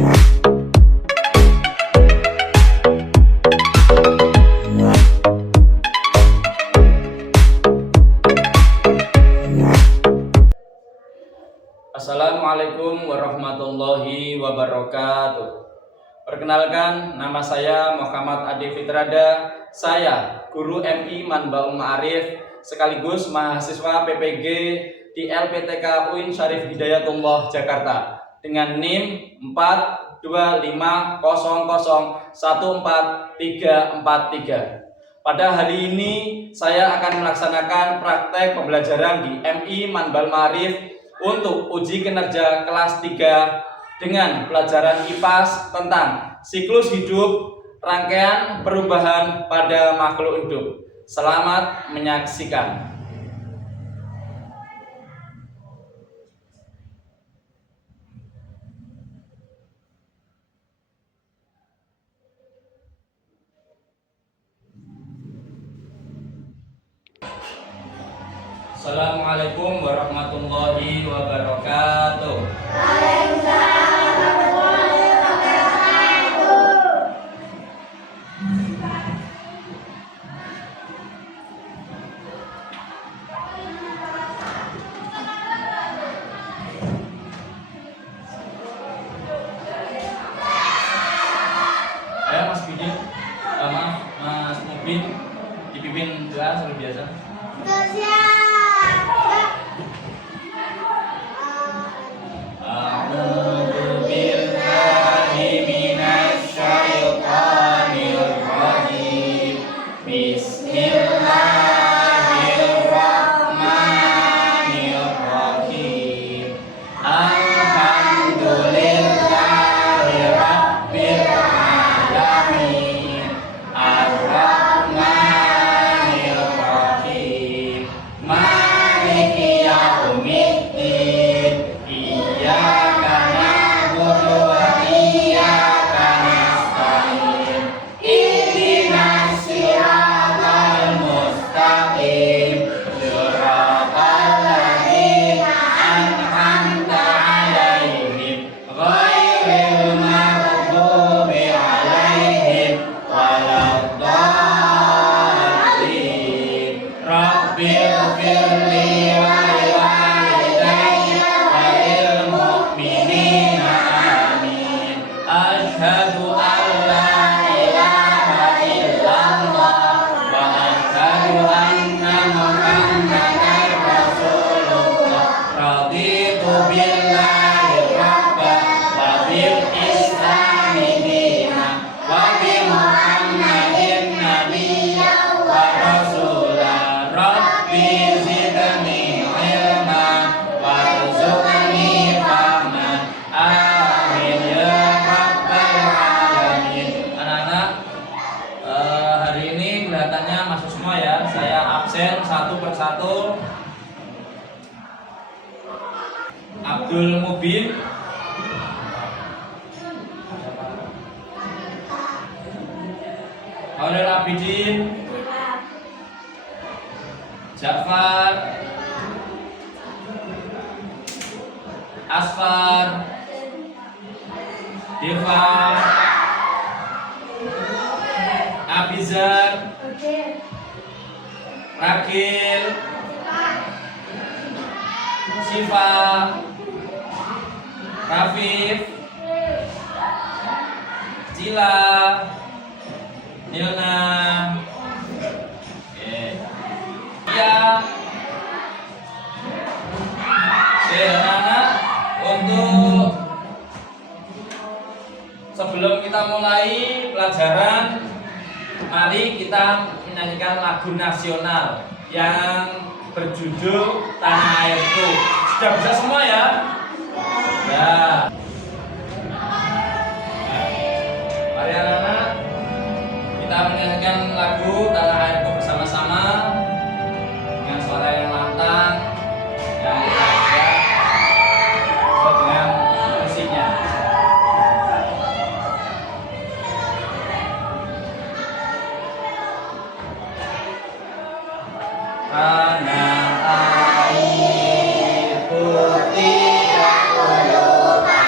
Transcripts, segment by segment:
Assalamualaikum warahmatullahi wabarakatuh. Perkenalkan, nama saya Muhammad Adi Fitrada. Saya guru MI Manbaul Ma'arif sekaligus mahasiswa PPG di LPTK UIN Syarif Hidayatullah Jakarta dengan NIM 425001443. Pada hari ini saya akan melaksanakan praktek pembelajaran di MI Manbaul Ma'arif untuk uji kinerja kelas 3 dengan pelajaran IPAS tentang siklus hidup, rangkaian perubahan pada makhluk hidup. Selamat menyaksikan. Assalamualaikum warahmatullahi wabarakatuh. Waalaikumsalam warahmatullahi wabarakatuh. Ayo Mas Bidin, maaf Mas Mubin, dipimpin doa seperti biasa. Satu persatu. Abdul Mubin, Aurel Abidin, Jafar, Asfar, Deva, Abizar, Rakil, Siva, Rafif, Cila, Nilna, Iya. Anak-anak, untuk sebelum kita mulai pelajaran, mari kita menyanyikan lagu nasional yang berjudul Tanah Airku. Sudah bisa semua ya? Ya. Mari anak-anak, kita menyanyikan lagu Tanah Airku bersama-sama dengan suara yang lantang dan tajam sesuai dengan musiknya. Tanah air putih aku lupa.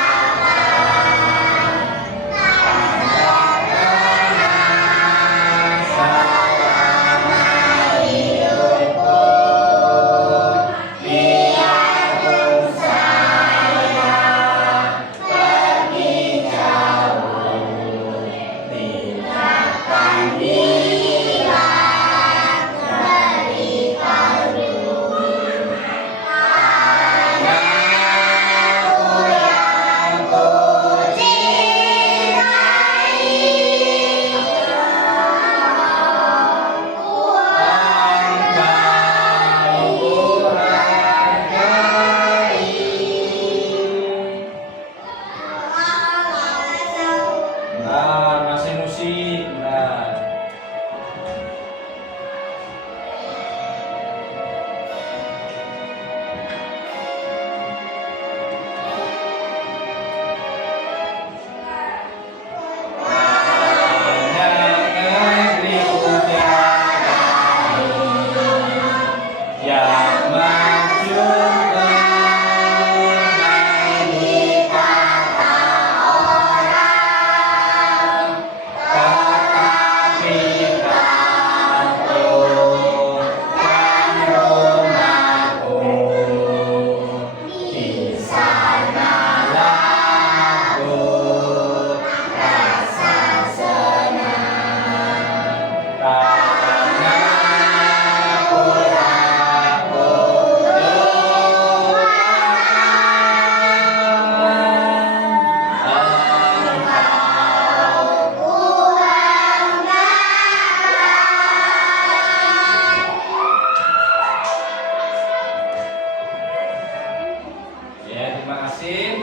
kasih.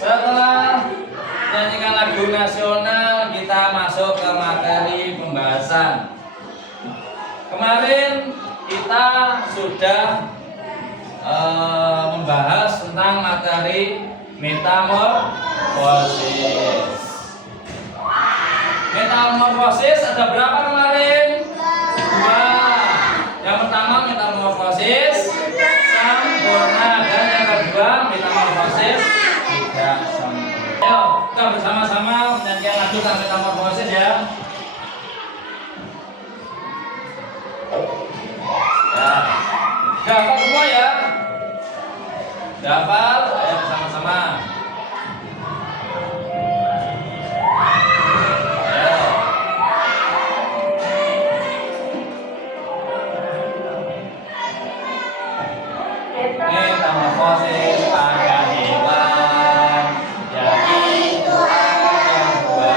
Setelah menyanyikan lagu nasional, kita masuk ke materi pembahasan. Kemarin kita sudah membahas tentang materi metamorfosis. Metamorfosis ada berapa kemarin? 2. Yang pertama metamorfosis sempurna dan yang kedua metamorfosis tidak sempurna. Ayo kita bersama-sama menyanyikan lagu tentang metamorfosis ya. Hafal semua ya? Hafal? Ayo bersama-sama. Metamorfosis pada hewan, yaitu ada 2.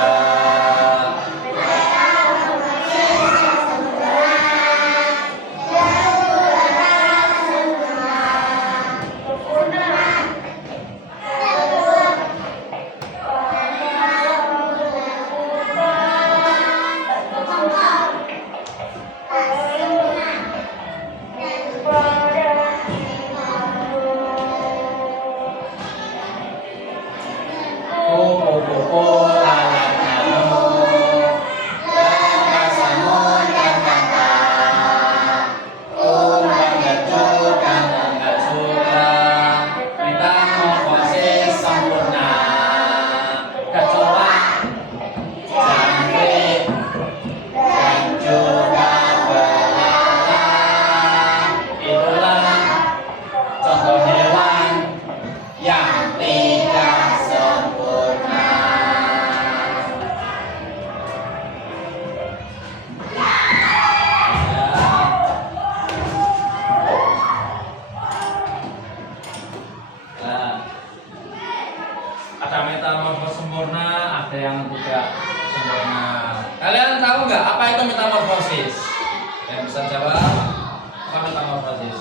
Ada metamorfosis sempurna, ada yang tidak sempurna. Kalian tahu nggak apa itu metamorfosis? Yang bisa jawab apa metamorfosis?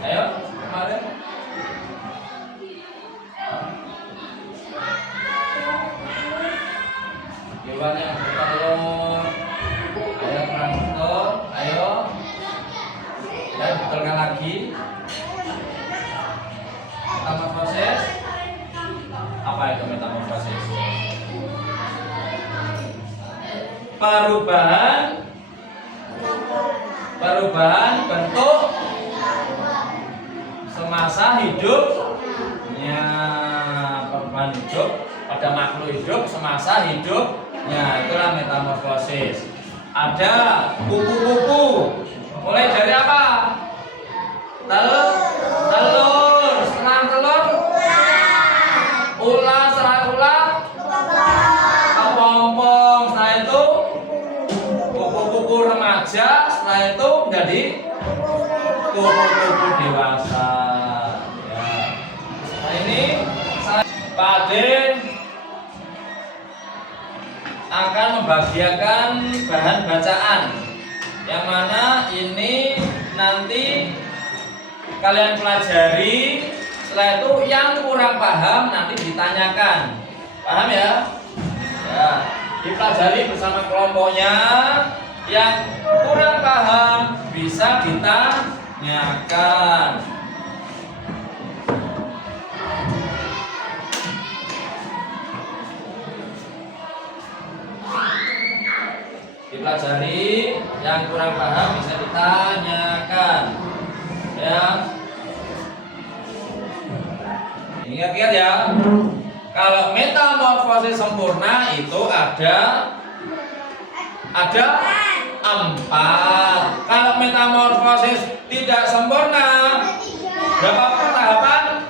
Ayo, kemarin. Hewan yang bertelur. Ayo kurang betul. Ayo. Ya, betulkan lagi. Metamorfosis. Apa itu metamorfosis? Perubahan bentuk semasa hidupnya. Perubahan hidup pada makhluk hidup semasa hidupnya, itulah metamorfosis. Ada kupu-kupu. Mulai dari apa? Telur. Setelah telur ular, setelah ular kepompong, setelah itu kupu-kupu remaja, setelah itu menjadi kupu-kupu dewasa ya. Nah ini Pak Ade akan membagiakan bahan bacaan yang mana ini nanti kalian pelajari. Setelah itu yang kurang paham nanti ditanyakan. Paham ya? Ya, dipelajari bersama kelompoknya. Yang kurang paham bisa ditanyakan. Dipelajari, yang kurang paham bisa ditanyakan. Ya. Ingat-ingat ya, kalau metamorfosis sempurna itu ada 4. Kalau metamorfosis tidak sempurna, berapa tahapan?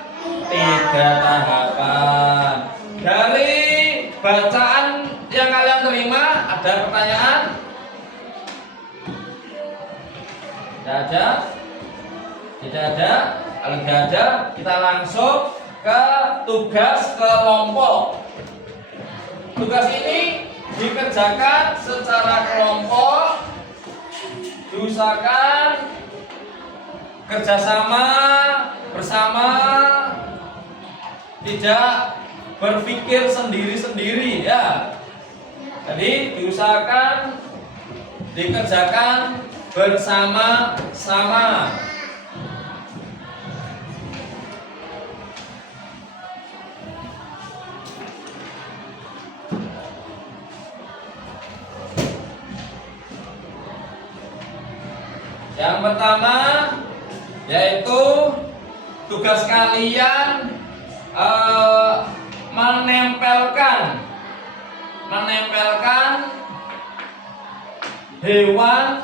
3 tahapan. Dari bacaan yang kalian terima, ada pertanyaan? Tidak ada? Tidak ada? Kalau tidak ada, kita langsung ke tugas kelompok. Tugas ini dikerjakan secara kelompok, diusahakan kerjasama bersama tidak berpikir sendiri-sendiri ya. Jadi diusahakan dikerjakan bersama-sama. Yang pertama yaitu tugas kalian menempelkan hewan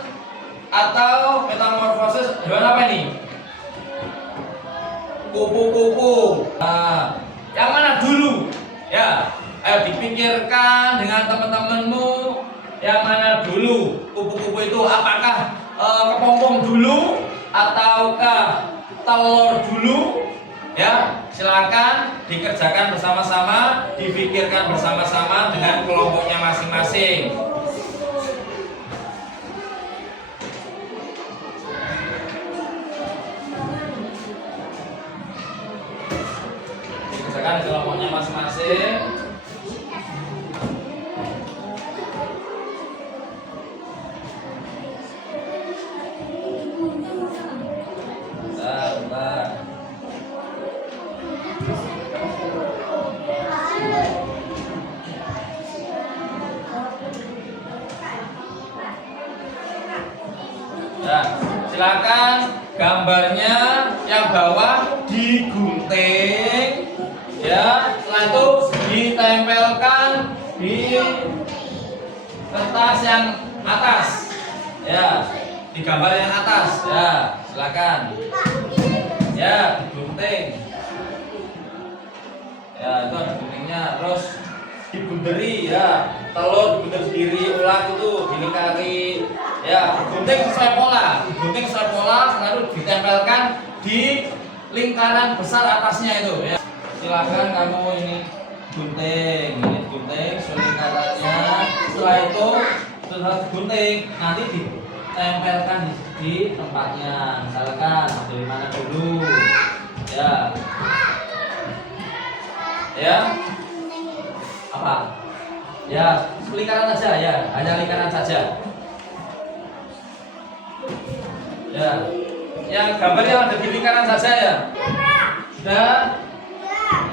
atau metamorfosis hewan apa ini? Kupu-kupu. Nah, yang mana dulu? Ya, ayo dipikirkan dengan teman-temanmu yang mana dulu kupu-kupu itu, apakah kepompong dulu ataukah telur dulu? Ya, silakan dikerjakan bersama-sama, dipikirkan bersama-sama dengan kelompoknya masing-masing. Dikerjakan di kelompoknya masing-masing. Bentar. Nah, silakan gambarnya yang bawah digunting, ya. Setelah itu ditempelkan di kertas yang atas, ya. Di gambar yang atas, ya. Silakan, ya, digunting. Ya, itu ada guntingnya. Terus dibunderi, ya. Telur dibunderi sendiri, ulat itu dilingkari. Ya, gunting sesuai pola, lalu ditempelkan di lingkaran besar atasnya itu ya. Silakan kamu ini gunting sesuai lingkarannya. Setelah itu setelah gunting nanti ditempelkan di tempatnya. Misalkan dari mana dulu. Ya. Ya. Apa? Ya, lingkaran saja ya, hanya lingkaran saja. Ya, yang gambar yang ada di lingkaran saja ya. Sudah.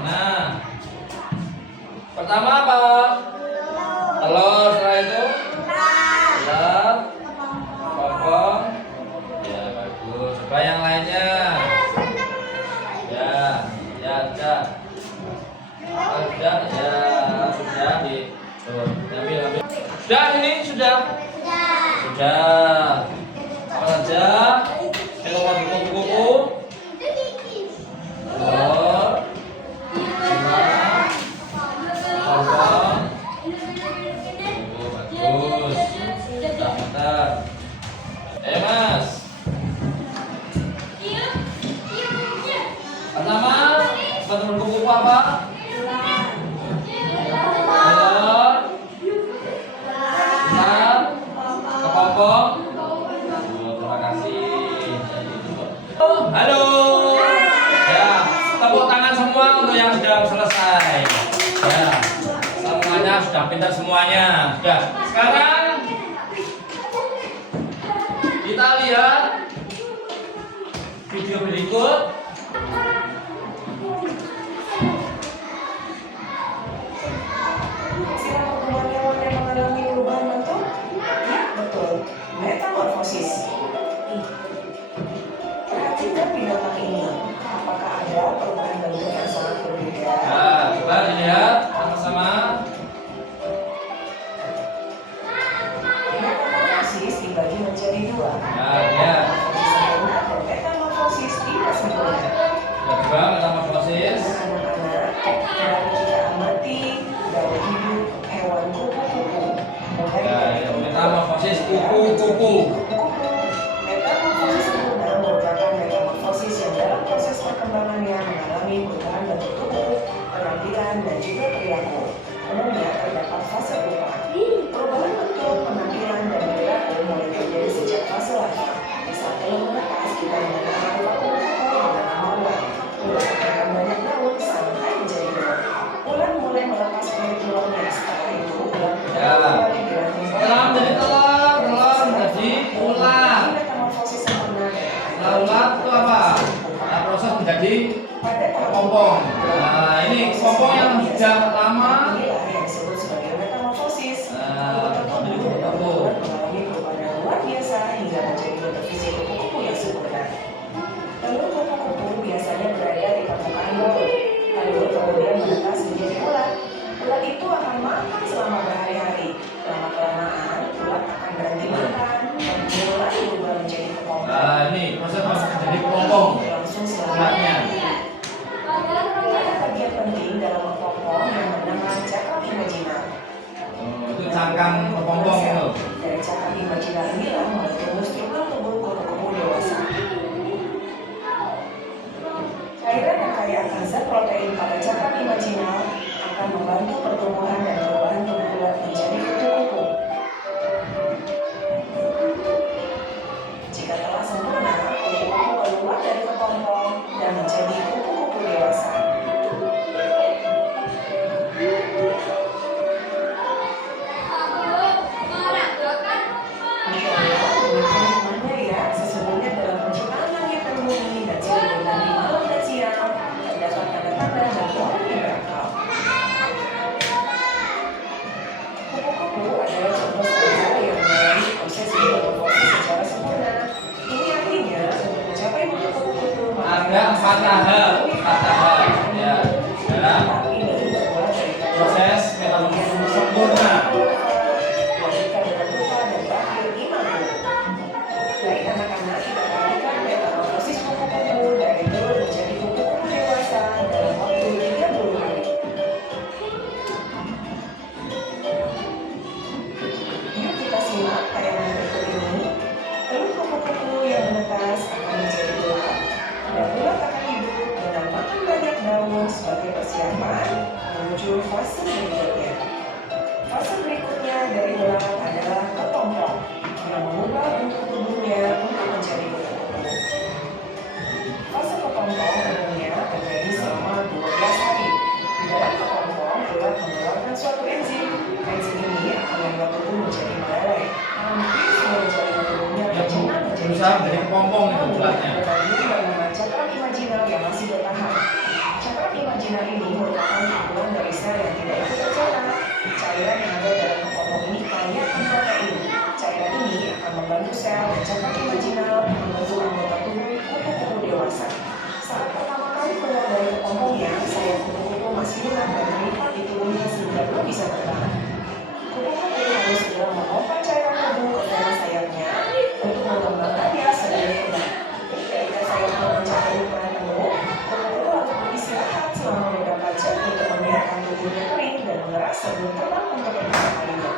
Nah, pertama apa? Telur. Setelah itu telur, kepompong. Ya, bagus. Coba yang lainnya. Ya, sudah. Sudah di. Ambil. Sudah ini sudah. Apa saja? Hewan kupu-kupu. Telur. Kepompong. Bagus. Bentar. Mas. Pertama, bentuk kupu-kupu apa? Kepompong. Terima kasih. Halo. Ya, tepuk tangan semua untuk yang sudah selesai. Ya, semuanya sudah pintar semuanya. Sudah. Sekarang kita lihat video berikut. Metamorfosis. Perhatikan binatang ini. Apakah ada perubahan bentuk yang sangat berbeda? Nah, coba dilihat sama-sama. Metamorfosis dibagi menjadi dua. Nah, ya. Sempurna dan metamorfosis tidak sempurna. Coba metamorfosis. Anak-anak, mari kita amati gaya hidup hewan kupu-kupu. Ya, metamorfosis kupu-kupu. Metamorfosis sempurna merupakan metamorfosis yang dalam proses perkembangannya mengalami perubahan bentuk tubuh, penampilan, dan juga perilaku. Umumnya terdapat fase berupa perubahan bentuk, penampilan, dan perilaku mulai terjadi sejak fase lahir. Di saat belum menetas, kita mengenal kupu-kupu dengan nama ular. Ular akan banyak daun sampai menjadi menjadi Pada tahap kepompong. Nah, ini kepompong yang sudah lama. inilah yang disebut sebagai metamorfosis. Nah, Tubuh mengalami perubahan luar biasa hingga menjadi bentuk fisik kupu-kupu yang sempurna. Telur kupu-kupu biasanya berada di permukaan laut, lalu kemudian menetas menjadi ulat. Ulat itu akan makan selama berhari-hari. Lama-kelamaan, ulat akan berhenti makan dan mulai berubah menjadi kepompong. Nah, ini proses menjadi kepompong. Langsung selama Ulatnya. ada bagian penting dalam kepompong yang bernama cakram imaginal. Itu cangkang kepompong itu. Dari cakram imaginal inilah mulai tumbuh struktur tubuh kupu-kupu dewasa. Cairan yang kaya akan zat protein pada cakram imaginal akan membantu pertumbuhan dan perubahan tubuh ulat menjadi kupu-kupu. Jika telah sempurna, kupu-kupu keluar dari kepompong dan menjadi kupu-kupu dewasa. Demikian ya, sesungguhnya dalam penciptaan langit dan bumi dan silih berganti malam dan siang terdapat tanda-tanda dan orang yang berakal. Kupu-kupu adalah contoh spesial yang melalui proses metamorfosis secara sempurna. Ini artinya untuk mencapai bentuk kupu-kupu Ada 4 tahap. 4 tahap. Ya. Dalam ini bermula dari proses metamorfosis sempurna. melanjutkan dengan lupa dan terakhir imago. Dari anak-anak kita perhatikan metamorfosis kupu-kupu dari telur menjadi kupu-kupu dewasa dalam waktu 30 hari. Yuk kita simak tayangan berikut ini. Telur kupu-kupu yang menetas akan menjadi ulat, dan ulat akan hidup dengan makan banyak daun sebagai persiapan menuju fase berikutnya. Fase berikutnya dari ulat adalah kepompong yang mengubah bentuk tubuhnya untuk menjadi kupu-kupu. Fase kepompong umumnya terjadi selama 12 hari. Di dalam kepompong, ulat mengeluarkan suatu enzim. Enzim ini akan membuat tubuh menjadi melalai. Hampir seluruh jaringan tubuhnya Yang berjalan berusaha menjadi kepompong itu ulatnya. Dengan bernama cakram imaginal yang masih bertahan. Cakram imaginal ini merupakan kumpulan dari sel yang tidak ikut berjalan. Cairan yang ada dalam kepompong ini kaya akan protein. Cairan ini akan membantu sel dan cakram imaginal membentuk anggota tubuh kupu-kupu dewasa. Saat pertama kali keluar dari kepompongnya, sayap kupu-kupu masih lunak dan melipat di tubuhnya sehingga belum bisa bertahan. Kupu-kupu harus segera memompa cairan tubuh ke dalam sayapnya untuk mengembangkannya sedemikian. Ketika sayapnya mencapai ukuran penuh, kupu-kupu harus beristirahat selama beberapa jam untuk membiarkan tubuhnya kering dan mengeras sebelum terbang untuk pertama kalinya.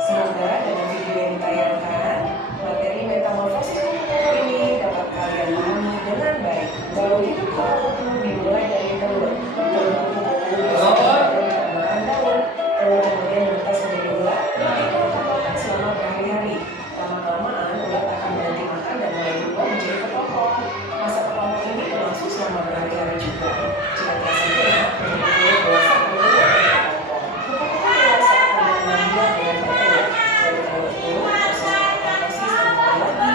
Semoga dengan video yang ditayangkan, materi metamorfosis kupu-kupu ini dapat kalian pahami dengan baik. Bahwa hidup kupu-kupu dimulai dari telur. Telur kupu-kupu biasanya bermakan daun. Telur kemudian menetas menjadi ulat. Itu akan makan selama berhari-hari. Lama-kelamaan ulat akan berhenti makan dan mulai berubah menjadi kepompong. Masa kepompong ini berlangsung selama berhari-hari juga. Jika telah sempurna, kupu-kupu dewasa keluar dari kepompong. Kupu-kupu dewasa akan berkembang biak dengan telur. Dari telur itu, proses metamorfosis dimulai lagi.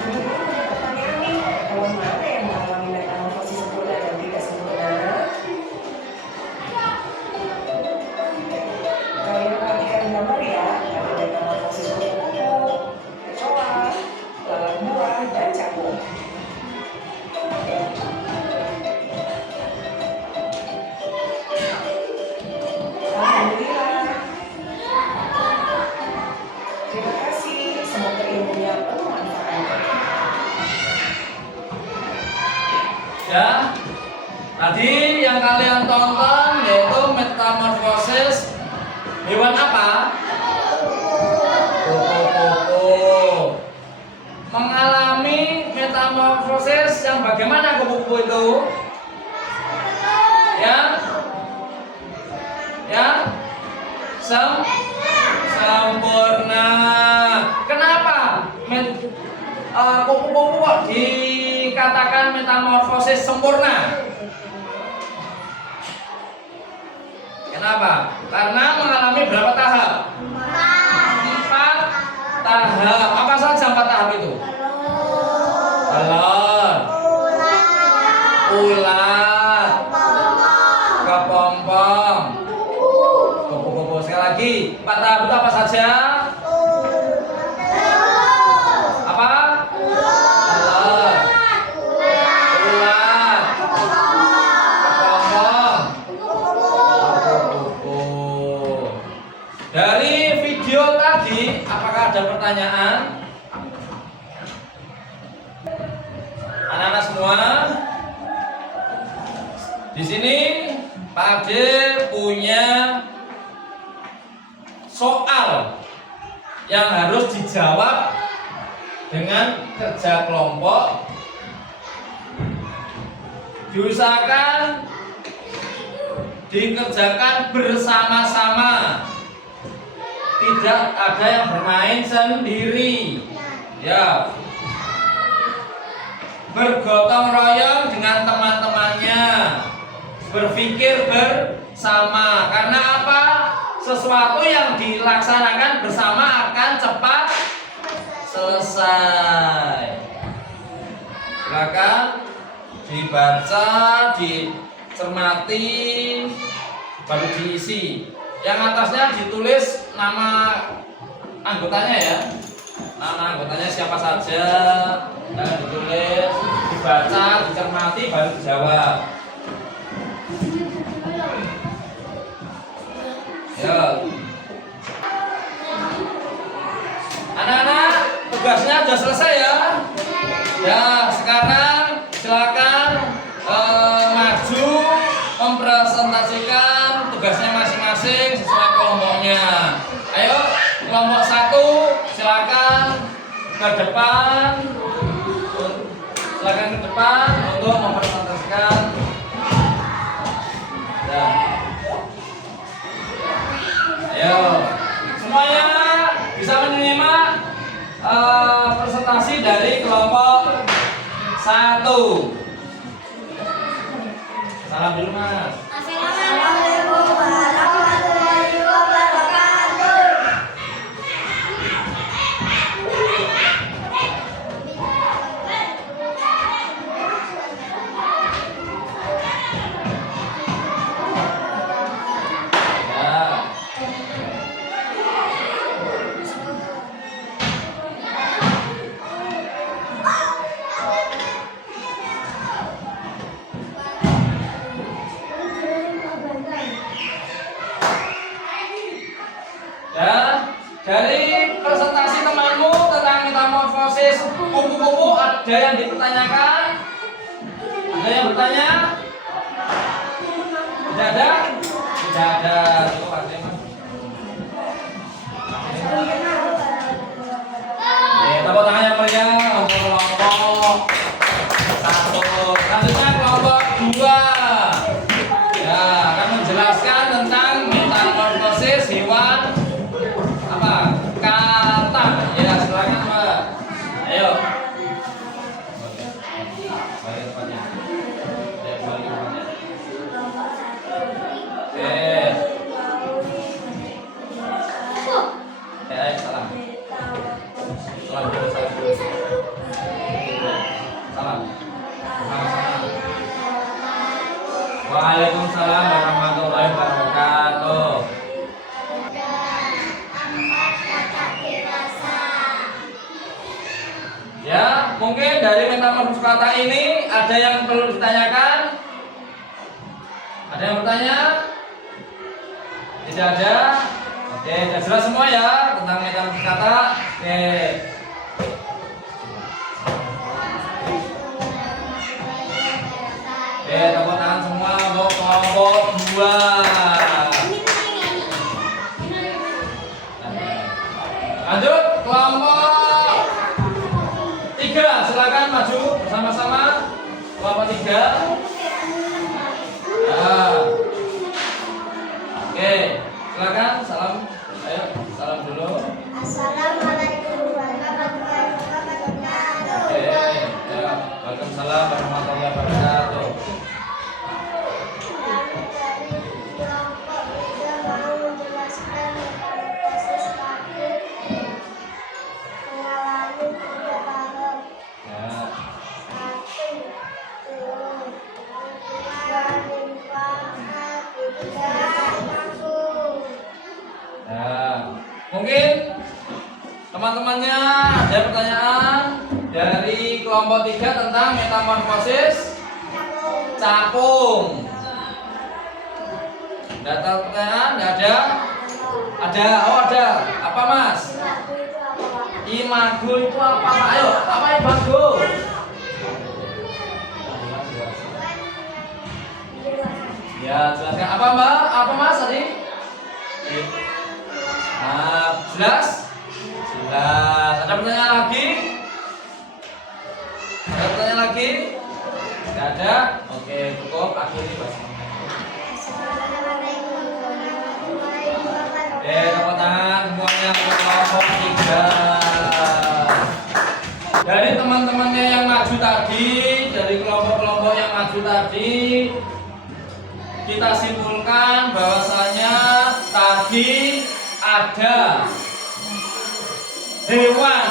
Guru-guru punya pertanyaan nih, hewan mana yang mengalami metamorfosis sempurna dan tidak sempurna? Kalian perhatikan gambar ya, ada metamorfosis kupu-kupu, kecoa, lalat buah, dan capung. Alhamdulillah. Terima kasih, semoga ilmunya bermanfaat. Ya, tadi yang kalian tonton yaitu metamorfosis hewan apa? Kupu-kupu. Mengalami metamorfosis yang bagaimana kupu-kupu itu? Ya, ya, sempurna. Kenapa? Kupu-kupu kok dikatakan metamorfosis sempurna? Kenapa? Karena mengalami berapa tahap? 4 tahap. Apa saja 4 tahap itu? Balon. Ulat. Kepompong. Kupu-kupu. Sekali lagi. 4 tahap itu apa saja? Apa? Balon. Ulat. Kepompong. Kupu-kupu. Dari video tadi, apakah ada pertanyaan? Anak-anak semua, di sini Pak Ade punya soal yang harus dijawab dengan kerja kelompok. Diusahakan dikerjakan bersama-sama. Tidak ada yang bermain sendiri. Ya. Bergotong royong dengan teman-temannya, berpikir bersama. Karena apa? Sesuatu yang dilaksanakan bersama akan cepat selesai. Silakan dibaca, dicermati, baru diisi. Yang atasnya ditulis nama anggotanya ya. Nama anggotanya siapa saja, dan ditulis, dibaca, dicermati, baru dijawab. Ya. Anak-anak, tugasnya sudah selesai ya. Ya, sekarang silakan maju mempresentasikan tugasnya masing-masing sesuai kelompoknya. Ayo, kelompok 1 silakan ke depan. Silakan ke depan untuk mempresentasikan. Ya. Ayo, semuanya bisa menyimak presentasi dari kelompok 1. Salam dulu Mas. Assalamualaikum warahmatullahi wabarakatuh. Ya, dari presentasi temanmu tentang metamorfosis kupu-kupu ada yang dipertanyakan? Ada yang bertanya? Tidak ada? Tidak ada. Coba Pak Mas. Tepuk tangan yang meriah untuk kelompok 1. Selanjutnya kelompok 2. Ya, akan menjelaskan tentang metamorfosis hewan kata. Ya, silakan Mbak. Ayo. Balik tempatnya. Ayo, balik tempatnya. Oke. Ayo, salam. Salam dulu, salam dulu. Salam. Sama-sama. Waalaikumsalam warahmatullahi wabarakatuh. Ya, mungkin dari metamorfosis kata ini ada yang perlu ditanyakan? Ada yang bertanya? Tidak ada? Oke, sudah jelas semua ya tentang metamorfosis kata. Oke. Oke, tepuk tangan semua untuk kelompok 2. Lanjut, kelompok 3, silakan maju bersama-sama. Kelompok 3. Ya. Oke, silakan salam. Ayo, salam dulu. Assalamualaikum warahmatullahi wabarakatuh. Oke, ya. Waalaikumsalam warahmatullahi wabarakatuh. Kami dari kelompok 3 mau menjelaskan tentang proses kaki mengalami tidak paham. Ya. Ada pertanyaan dari kelompok 3 tentang metamorfosis capung. Nggak tahu pertanyaan? Nggak ada? Ada? Oh ada. Apa mas? Imago itu apa Pak? Ayo, apa imago? Ya, jelaskan. Apa mbak? Apa mas tadi? Nah, jelas? Jelas. Ada pertanyaan lagi? Ada pertanyaan lagi? Tidak ada? Oke, cukup. Akhiri bahasa. Tepuk tangan semuanya untuk kelompok 3. Dari teman-temannya yang maju tadi, dari kelompok-kelompok yang maju tadi, kita simpulkan bahwasanya tadi ada hewan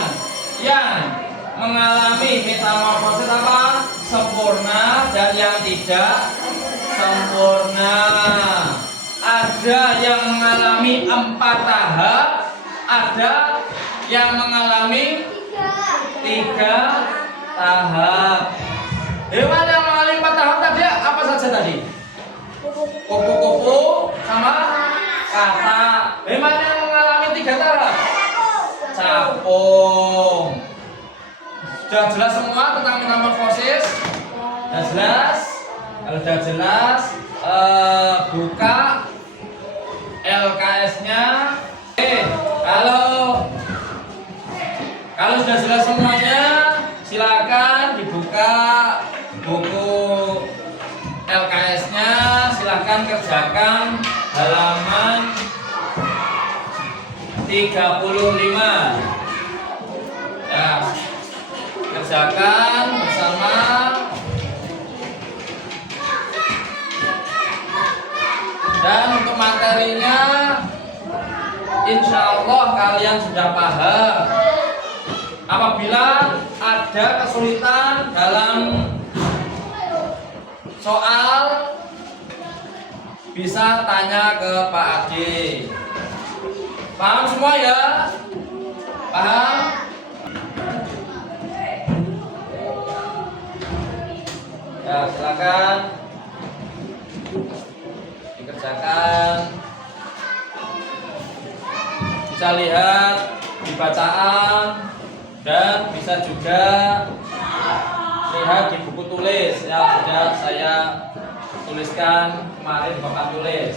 yang mengalami metamorfosis apa? Sempurna dan yang tidak sempurna. Ada yang mengalami 4 tahap, ada yang mengalami 3 tahap. Hewan yang mengalami 4 tahap tadi apa saja tadi? Kupu-kupu sama kata. Hewan yang mengalami 3 tahap? Capung. Sudah jelas semua tentang metamorfosis? Sudah jelas? Kalau sudah jelas, buka LKS-nya. Kalau sudah jelas semuanya, silakan dibuka buku LKS-nya. Silakan kerjakan halaman 35. Ya, kerjakan bersama. Dan untuk materinya, insya Allah kalian sudah paham. Apabila ada kesulitan dalam soal, bisa tanya ke Pak Ade. Paham semua ya? Paham? Ya, silakan dikerjakan. Bisa lihat di bacaan dan bisa juga lihat di buku tulis yang sudah saya tuliskan kemarin di papan tulis.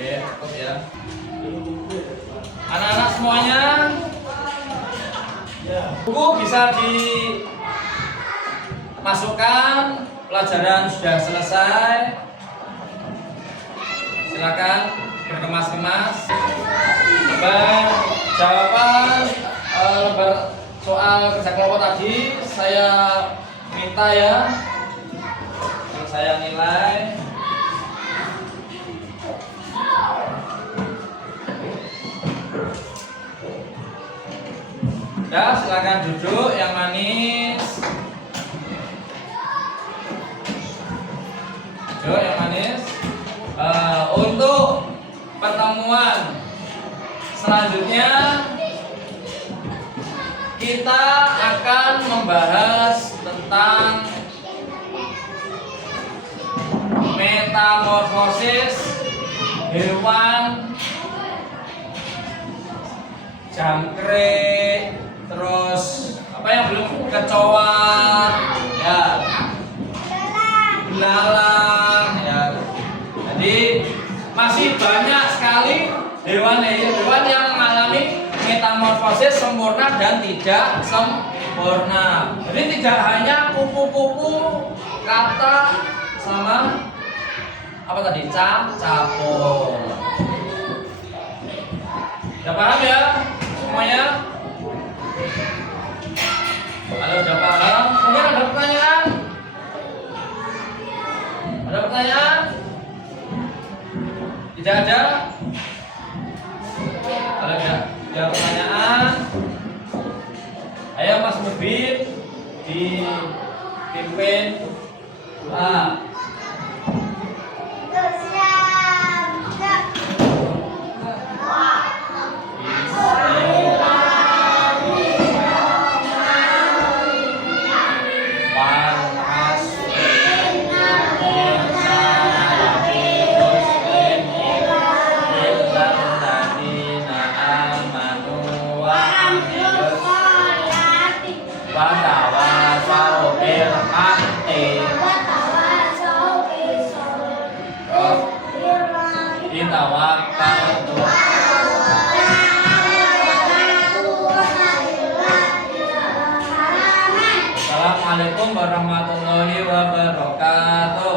Oke, cukup ya. Anak-anak semuanya, buku bisa dimasukkan. Pelajaran sudah selesai. Silakan berkemas-kemas. Jawaban lembar soal kerja kelompok tadi saya minta ya. Saya nilai. Ya, silakan duduk yang manis. Duduk yang manis. Untuk pertemuan selanjutnya kita akan membahas tentang metamorfosis hewan, jangkrik, terus apa yang belum, kecoa, ya, belalang, ya. Jadi masih banyak sekali hewan-hewan yang mengalami metamorfosis sempurna dan tidak sempurna. Jadi tidak hanya kupu-kupu, kata, sama apa tadi? Capung. Sudah paham ya semuanya? Kalau sudah paham, mungkin ada pertanyaan? Ada pertanyaan? Tidak ada? Kalau ada pertanyaan, ayo Mas Mubin dipimpin. Siap. Watawasau bil haqqi Itawakkaltu. Assalamualaikum warahmatullahi wabarakatuh.